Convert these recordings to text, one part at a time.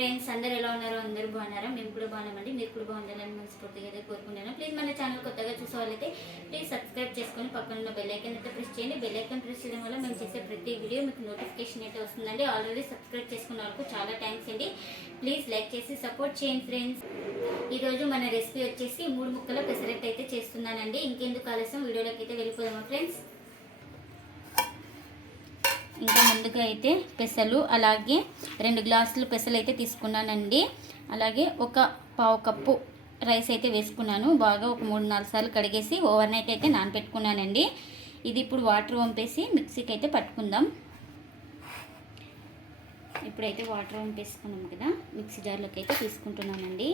Friends అందరు ఎలా ఉన్నారో? అందరూ బాగున్నారా? మేము కూడా బాగున్నామండి. మీరు కూడా బాగుండాలని మనస్ఫూర్తిగా అయితే కోరుకుంటున్నాను. ప్లీజ్ మన ఛానల్ కొత్తగా చూసే వాళ్ళైతే ప్లీజ్ సబ్స్క్రైబ్ చేసుకొని పక్కన ఉన్న బెల్లైకన్ అయితే ప్రెస్ చేయండి. బెల్లైకన్ ప్రెస్ చేయడం వల్ల మేము చేసే ప్రతి వీడియో మీకు నోటిఫికేషన్ అయితే వస్తుందండి. ఆల్రెడీ సబ్స్క్రైబ్ చేసుకున్న వాళ్ళకు చాలా థ్యాంక్స్ అండి. ప్లీజ్ లైక్ చేసి సపోర్ట్ చేయండి ఫ్రెండ్స్ ఈరోజు మన రెసిపీ వచ్చేసి మూడు ముక్కల పెసరెట్ అయితే చేస్తున్నానండి. ఇంకెందుకు ఆలస్యం? వీడియోలోకి అయితే వెళ్ళిపోదామా ఫ్రెండ్స్ ఇంకా ముందుగా అయితే పెసలు అలాగే రెండు గ్లాసులు పెసలు అయితే తీసుకున్నానండి. అలాగే ఒక పావు కప్పు రైస్ అయితే వేసుకున్నాను. బాగా ఒక మూడు నాలుగు సార్లు కడిగేసి ఓవర్ నైట్ అయితే నానపెట్టుకున్నానండి ఇది ఇప్పుడు వాటర్ వంపేసి మిక్సీకి అయితే పట్టుకుందాం. ఇప్పుడైతే వాటర్ వంపేసుకున్నాం కదా మిక్సీ జార్లోకి అయితే తీసుకుంటున్నానండి.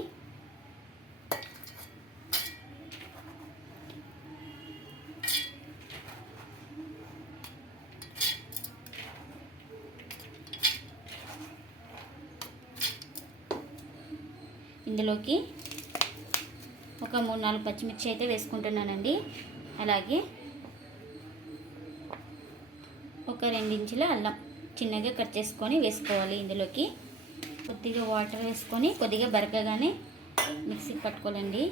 ఇందులోకి ఒక మూడు నాలుగు పచ్చిమిర్చి అయితే వేసుకుంటున్నానండి. అలాగే ఒక రెండించుల అల్లం చిన్నగా కట్ చేసుకొని వేసుకోవాలి ఇందులోకి. కొద్దిగా వాటర్ వేసుకొని కొద్దిగా బరకగానే మిక్సీకి పట్టుకోవాలండి.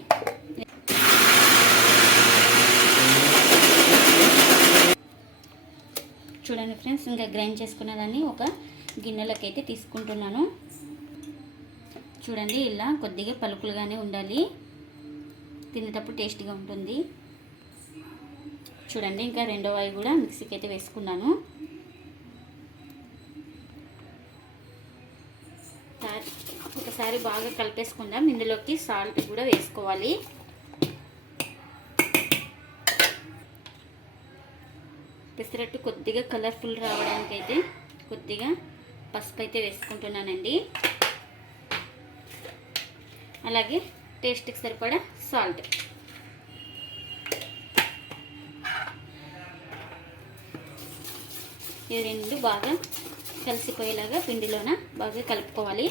చూడండి ఫ్రెండ్స్ ఇంకా గ్రైండ్ చేసుకున్న దాన్ని ఒక గిన్నెలోకి అయితే తీసుకుంటున్నాను. చూడండి ఇలా కొద్దిగా పలుకులుగానే ఉండాలి. తినేటప్పుడు టేస్ట్గా ఉంటుంది. చూడండి ఇంకా రెండో అవి కూడా మిక్సీకి అయితే వేసుకున్నాను ఒకసారి బాగా కలిపేసుకుందాం. ఇందులోకి సాల్ట్ కూడా వేసుకోవాలి. పెసరట్టు కొద్దిగా కలర్ఫుల్ రావడానికైతే కొద్దిగా పసుపు అయితే వేసుకుంటున్నానండి. అలాగే టేస్ట్కి సరిపడా సాల్ట్. ఇవి రెండు బాగా కలిసిపోయేలాగా పిండిలోన బాగా కలుపుకోవాలి.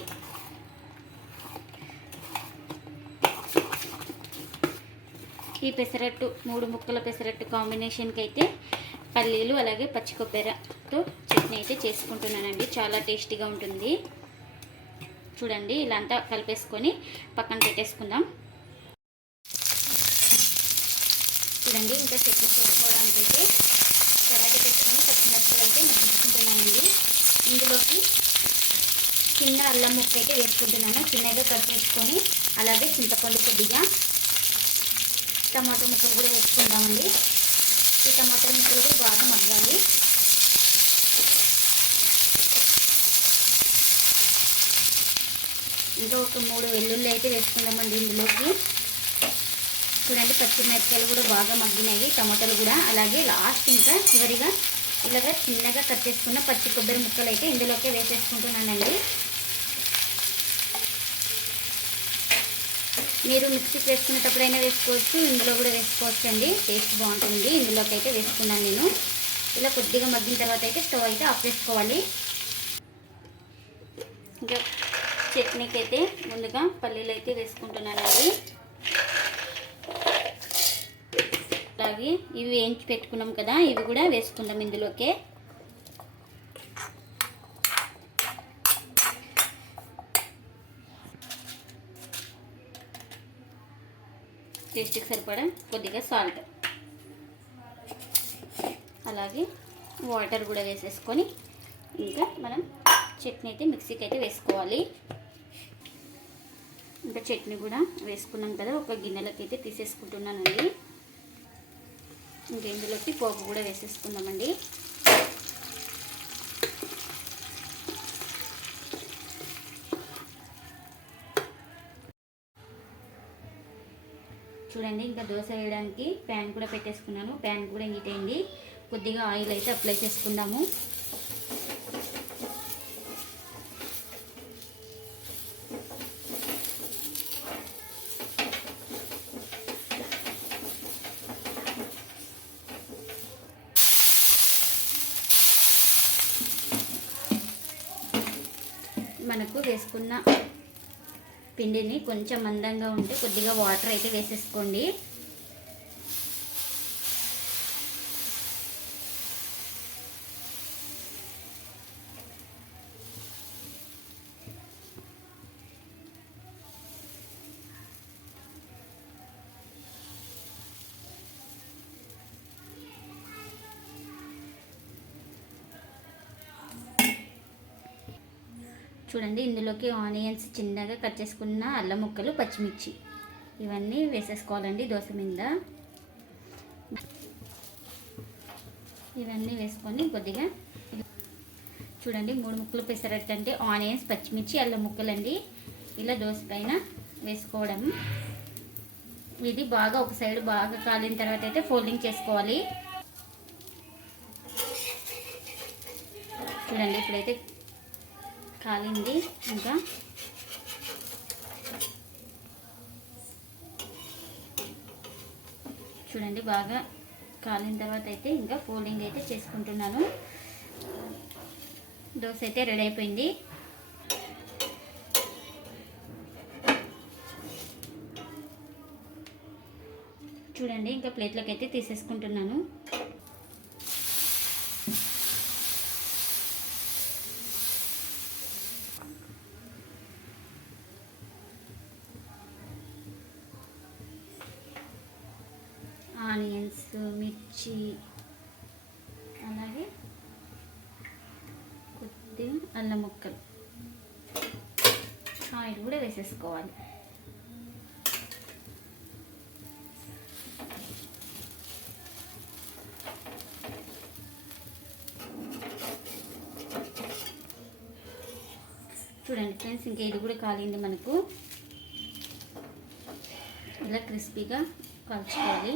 ఈ పెసరట్టు మూడు ముక్కల పెసరట్టు కాంబినేషన్కి అయితే పల్లీలు అలాగే పచ్చి కొబ్బరితో చట్నీ అయితే చేసుకుంటున్నానండి. చాలా టేస్టీగా ఉంటుంది. చూడండి ఇలా అంతా కలిపేసుకొని పక్కన పెట్టేసుకుందాం. చూడండి ఇంకా చట్నీ చేసుకోవడానికి అయితే కరాటి పెట్టుకొని పచ్చిమిరపకాయలు అయితే మగ్గించుకుంటున్నానండి ఇందులోకి చిన్న అల్లం ముక్క అయితే వేసుకుంటున్నాను. చిన్నగా కట్ చేసుకొని అలాగే చింతపండు కొద్దిగా టమాటో ముక్కలు కూడా వేసుకుందామండి. ఈ టమాటో ముక్కలు కూడా బాగా మగ్గాలి. ఇంకా ఒక మూడు వెల్లుల్లి అయితే వేసుకుందామండి ఇందులోకి. చూడండి పచ్చిమిరపకాయలు కూడా బాగా మగ్గినాయి టమాటాలు కూడా. అలాగే లాస్ట్ ఇంకా చివరిగా ఇలాగ చిన్నగా కట్ చేసుకున్న పచ్చి కొబ్బరి ముక్కలు అయితే ఇందులోకే వేసేసుకుంటున్నానండి. మీరు మిక్సీకి వేసుకునేటప్పుడైనా వేసుకోవచ్చు ఇందులో కూడా వేసుకోవచ్చు అండి టేస్ట్ బాగుంటుంది. ఇందులోకి అయితే వేసుకున్నాను నేను. ఇలా కొద్దిగా మగ్గిన తర్వాత అయితే స్టవ్ అయితే ఆఫ్ చేసుకోవాలి. ఇంకా చట్నీకి అయితే ముందుగా పల్లీలు అయితే వేసుకుంటున్నానండి. అలాగే ఇవి వేయించి పెట్టుకున్నాం కదా ఇవి కూడా వేసుకుందాం ఇందులోకే. టేస్ట్కి సరిపడా కొద్దిగా సాల్ట్. అలాగే వాటర్ కూడా వేసేసుకొని ఇంకా మనం చట్నీ అయితే మిక్సీకి అయితే వేసుకోవాలి. ఇంకా చట్నీ కూడా వేసుకున్నాం కదా ఒక గిన్నెలకి అయితే తీసేసుకుంటున్నానండి. ఇంకా ఇందులోకి పోపు కూడా వేసేసుకుందామండి. చూడండి ఇంకా దోశ వేయడానికి ప్యాన్ కూడా పెట్టేసుకున్నాను. ప్యాన్ కూడా హీట్ అయింది. కొద్దిగా ఆయిల్ అయితే అప్లై చేసుకుందాము. మనకు వేసుకున్న పిండిని కొంచెం మందంగా ఉంటే కొద్దిగా వాటర్ అయితే వేసేసుకోండి. చూడండి ఇందులోకి ఆనియన్స్ చిన్నగా కట్ చేసుకున్న అల్లం ముక్కలు పచ్చిమిర్చి. ఇవన్నీ వేసేసుకోవాలండి దోశ మీద. ఇవన్నీ వేసుకొని కొద్దిగా చూడండి మూడు ముక్కలు పెసరట్టు అంటే ఆనియన్స్ పచ్చిమిర్చి అల్లం ముక్కలండి. ఇలా దోశ పైన వేసుకోవడం. ఇది బాగా ఒక సైడ్ బాగా కాలిన తర్వాత అయితే ఫోల్డింగ్ చేసుకోవాలి. చూడండి ఇప్పుడైతే కాలింది. ఇంకా చూడండి బాగా కాలిన తర్వాత అయితే ఇంకా ఫోల్డింగ్ అయితే చేసుకుంటున్నాను. దోశ అయితే రెడీ అయిపోయింది. చూడండి ఇంకా ప్లేట్లోకి అయితే తీసేసుకుంటున్నాను. మిర్చి అలాగే కొద్దిగా అల్లం ముక్కలు. ఆయిల్ కూడా వేసేసుకోవాలి. చూడండి ఫ్రెండ్స్ ఇంకా ఇది కూడా కాలింది మనకు. ఇలా క్రిస్పీగా కాల్చుకోవాలి.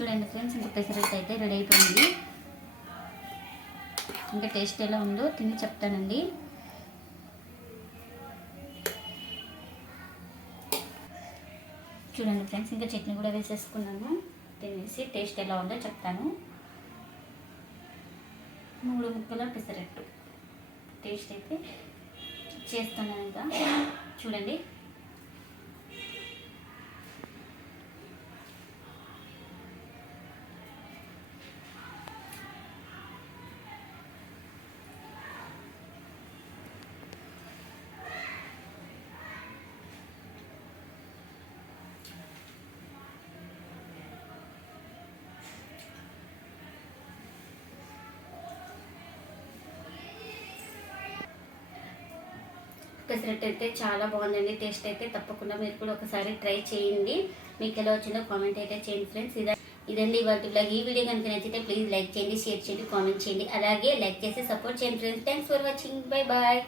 చూడండి ఫ్రెండ్స్ ఇంకా పెసరట్టు అయితే రెడీ అయిపోయింది. ఇంకా టేస్ట్ ఎలా ఉందో తిని చెప్తానండి. చూడండి ఫ్రెండ్స్ ఇంకా చట్నీ కూడా వేసేసుకున్నాను. తినేసి టేస్ట్ ఎలా ఉందో చెప్తాను. మూడు ముక్కల పెసరట్టు. టేస్ట్ అయితే చేస్తాను ఇంకా. చూడండి. పెసరట్టు అయితే చాలా బాగుందండి. టేస్ట్ అయితే తప్పకుండా మీరు కూడా ఒకసారి ట్రై చేయండి. మీకు ఎలా వచ్చిందో కామెంట్ అయితే చేయండి ఫ్రెండ్స్. ఇదే ఇదండి ఇవాళ బ్లాగ్ ఈ వీడియో కనుక నచ్చితే ప్లీజ్ లైక్ చేయండి షేర్ చేయండి కామెంట్ చేయండి. అలాగే లైక్ చేసి సపోర్ట్ చేయండి friends. Thanks for watching. Bye bye.